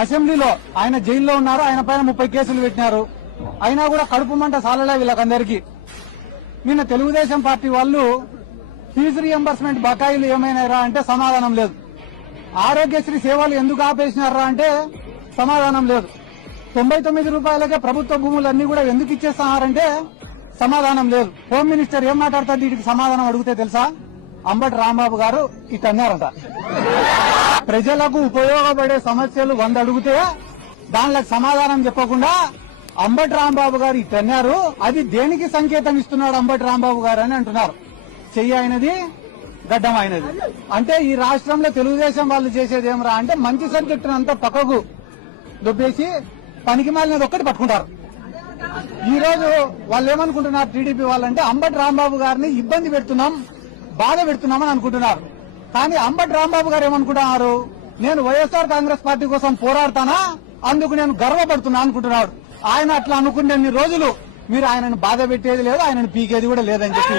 అసెంబ్లీలో ఆయన జైల్లో ఉన్నారు, ఆయన పైన 30 కేసులు పెట్టినారు. అయినా కూడా కడుపు మంట సాలలే వీళ్ళకందరికీ. నిన్న తెలుగుదేశం పార్టీ వాళ్ళు ఫీజు రియంబర్స్మెంట్ బకాయిలు ఏమైనారా అంటే సమాధానం లేదు. ఆరోగ్యశ్రీ సేవలు ఎందుకు ఆపేసినారా అంటే సమాధానం లేదు. 99 రూపాయలకే ప్రభుత్వ భూములన్నీ కూడా ఎందుకు ఇచ్చేస్తున్నారంటే సమాధానం లేదు. హోమ్ మినిస్టర్ ఏం మాట్లాడతారు వీటికి సమాధానం అడిగితే తెలుసా? అంబటి రాంబాబు గారు ఇటు అన్నారంట, ప్రజలకు ఉపయోగపడే సమస్యలు 100 అడిగితే దానికి సమాధానం చెప్పకుండా అంబటి రాంబాబు గారు ఇటు అన్నారు. అది దేనికి సంకేతం ఇస్తున్నాడు అంబటి రాంబాబు గారు అని అంటున్నారు. చెయ్యి అయినది గడ్డం అయినది అంటే ఈ రాష్ట్రంలో తెలుగుదేశం వాళ్ళు చేసేది ఏమరా అంటే మంచి సబ్జెక్టును అంతా పక్కకు దొబ్బేసి పనికి మాలినది ఒక్కటి పట్టుకుంటారు. ఈ రోజు వాళ్ళు ఏమనుకుంటున్నారు టీడీపీ వాళ్ళంటే అంబటి రాంబాబు గారిని ఇబ్బంది పెడుతున్నాం, బాధ పెడుతున్నామని అనుకుంటున్నారు. కానీ అంబటి రాంబాబు గారు ఏమనుకుంటున్నారు, నేను వైఎస్ఆర్ కాంగ్రెస్ పార్టీ కోసం పోరాడతానా, అందుకు నేను గర్వపడుతున్నా అనుకుంటున్నాడు. ఆయన అట్లా అనుకునే రోజులు మీరు ఆయనను బాధ పెట్టేది లేదు, ఆయనను పీకేది కూడా లేదని చెప్పి